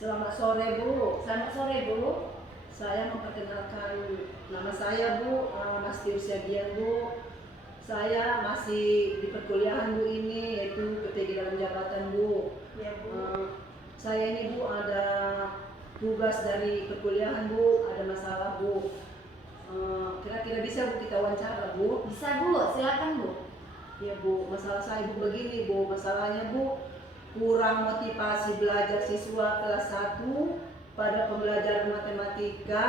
Selamat sore Bu. Selamat sore Bu. Saya memperkenalkan nama saya Bu, Mas Tius Yagian Bu. Saya masih di perkuliahan Bu ini, yaitu PTG dalam jabatan Bu. Ya Bu. Saya ini Bu ada tugas dari perkuliahan Bu, ada masalah Bu. Kira-kira bisa Bu kita wawancara Bu? Bisa Bu, silakan Bu. Ya Bu, masalah saya Bu begini Bu, masalahnya Bu kurang motivasi belajar siswa kelas 1 pada pembelajaran matematika,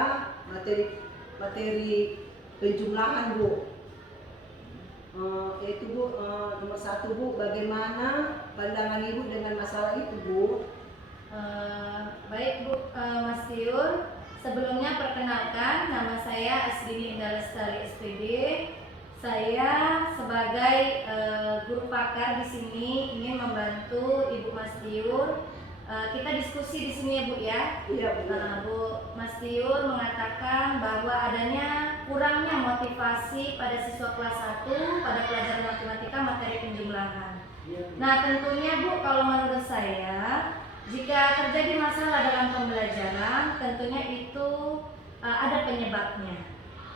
materi penjumlahan Bu. Yaitu Bu, nomor 1 Bu, bagaimana pandangan Ibu dengan masalah itu Bu? Baik Bu, Mas Tiur. Sebelumnya perkenalkan, nama saya Asdini Indah Lestari SPD. Saya sebagai guru pakar di sini ingin membantu Ibu Mas Tiur. Kita diskusi di sini ya Bu ya. Iya Bu. Bu Mas Tiur mengatakan bahwa adanya kurangnya motivasi pada siswa kelas 1 pada pelajaran matematika materi penjumlahan. Iya, Bu. Nah tentunya Bu, kalau menurut saya jika terjadi masalah dalam pembelajaran tentunya itu ada penyebabnya.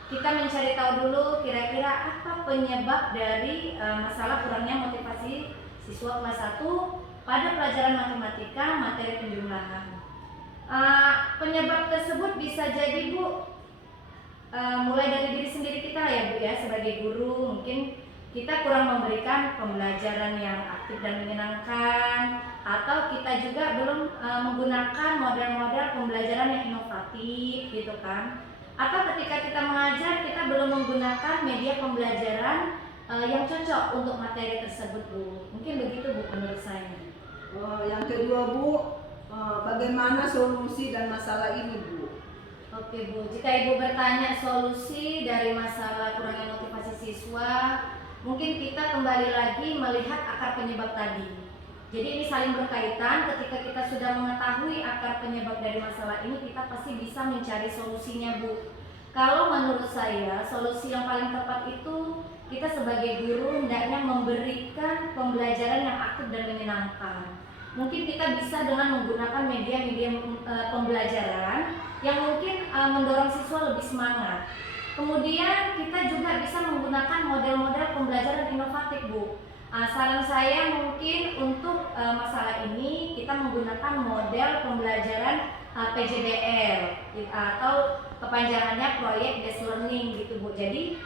Kita mencari tahu dulu kira-kira apa penyebab dari masalah kurangnya motivasi siswa kelas 1 pada pelajaran matematika materi penjumlahan. Penyebab tersebut bisa jadi Bu mulai dari diri sendiri kita ya Bu ya, sebagai guru mungkin kita kurang memberikan pembelajaran yang aktif dan menyenangkan, atau kita juga belum menggunakan model-model pembelajaran yang inovatif gitu kan. Atau ketika kita mengajar kita belum menggunakan media pembelajaran yang cocok untuk materi tersebut Bu. Mungkin begitu Bu menurut saya. Yang kedua Bu, bagaimana solusi dan masalah ini Bu? Oke Bu, jika Ibu bertanya solusi dari masalah kurangnya motivasi siswa, mungkin kita kembali lagi melihat akar penyebab tadi. Jadi ini saling berkaitan. Ketika kita sudah mengetahui akar penyebab dari masalah ini, kita pasti bisa mencari solusinya Bu. Kalau menurut saya, solusi yang paling tepat itu kita sebagai guru hendaknya memberikan pembelajaran yang aktif dan menyenangkan. Mungkin kita bisa dengan menggunakan media-media pembelajaran yang mungkin mendorong siswa lebih semangat. Kemudian kita juga bisa menggunakan model-model pembelajaran inovatif Bu. Saran saya mungkin untuk masalah ini kita menggunakan model pembelajaran PJBL atau kepanjangannya Project Based Learning gitu Bu. Jadi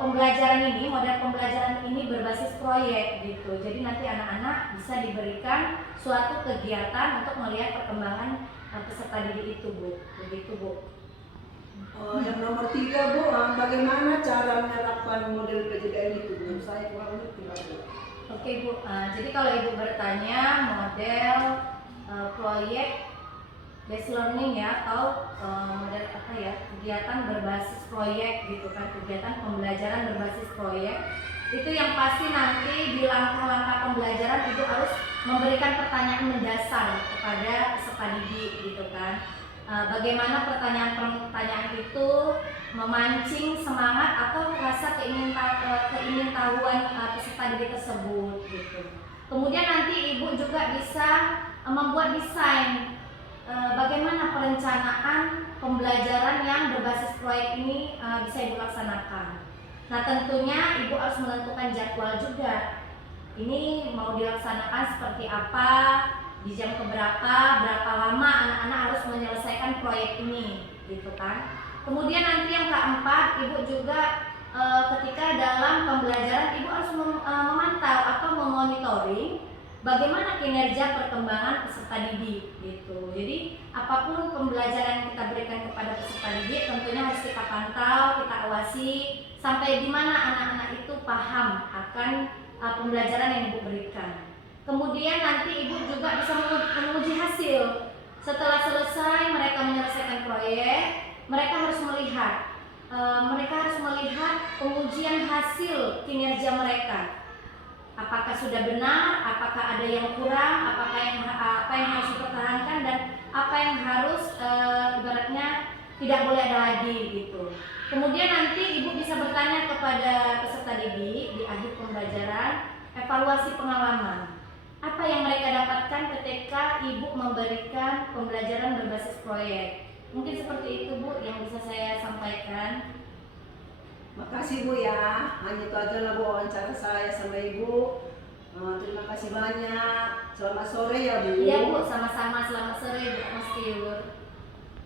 pembelajaran ini, model pembelajaran ini berbasis proyek gitu. Jadi nanti anak-anak bisa diberikan suatu kegiatan untuk melihat perkembangan peserta didik itu Bu. Begitu Bu. Yang nomor 3 Bu, bagaimana cara menerapkan model PJDL itu Bu? Saya kurang ngerti Bu. Oke Bu, jadi kalau Ibu bertanya model proyek based learning ya, atau model apa ya, kegiatan berbasis proyek gitu kan, kegiatan pembelajaran berbasis proyek, itu yang pasti nanti di langkah-langkah pembelajaran Ibu harus memberikan pertanyaan mendasar kepada peserta didik gitu kan. Bagaimana pertanyaan-pertanyaan itu memancing semangat atau rasa keingintahuan peserta didik tersebut gitu. Kemudian nanti Ibu juga bisa membuat desain bagaimana perencanaan pembelajaran yang berbasis proyek ini bisa Ibu laksanakan. Nah tentunya Ibu harus menentukan jadwal juga. Ini mau dilaksanakan seperti apa, di jam keberapa, berapa lama anak-anak harus menyelesaikan proyek ini gitu kan. Kemudian nanti yang keempat, Ibu juga ketika dalam pembelajaran Ibu harus memantau atau memonitoring bagaimana kinerja perkembangan peserta didik gitu. Jadi apapun pembelajaran yang kita berikan kepada peserta didik tentunya harus kita pantau, kita awasi sampai di mana anak-anak itu paham akan pembelajaran yang Ibu berikan. Kemudian nanti Ibu juga bisa menguji hasil. Setelah selesai mereka menyelesaikan proyek, mereka harus melihat pengujian hasil kinerja mereka. Apakah sudah benar, apakah ada yang kurang, apa yang harus dipertahankan dan apa yang harus ibaratnya tidak boleh ada lagi gitu. Kemudian nanti Ibu bisa bertanya kepada peserta didik di akhir pembelajaran, evaluasi pengalaman. Apa yang mereka dapatkan ketika Ibu memberikan pembelajaran pembelajaran berbasis proyek. Mungkin seperti itu Bu yang bisa saya sampaikan. Makasih Bu ya, hanya itu aja lah Bu wawancara saya sama Ibu. Terima kasih banyak. Selamat sore ya Bu. Iya Bu, sama-sama, selamat sore Bu Mas Tiur.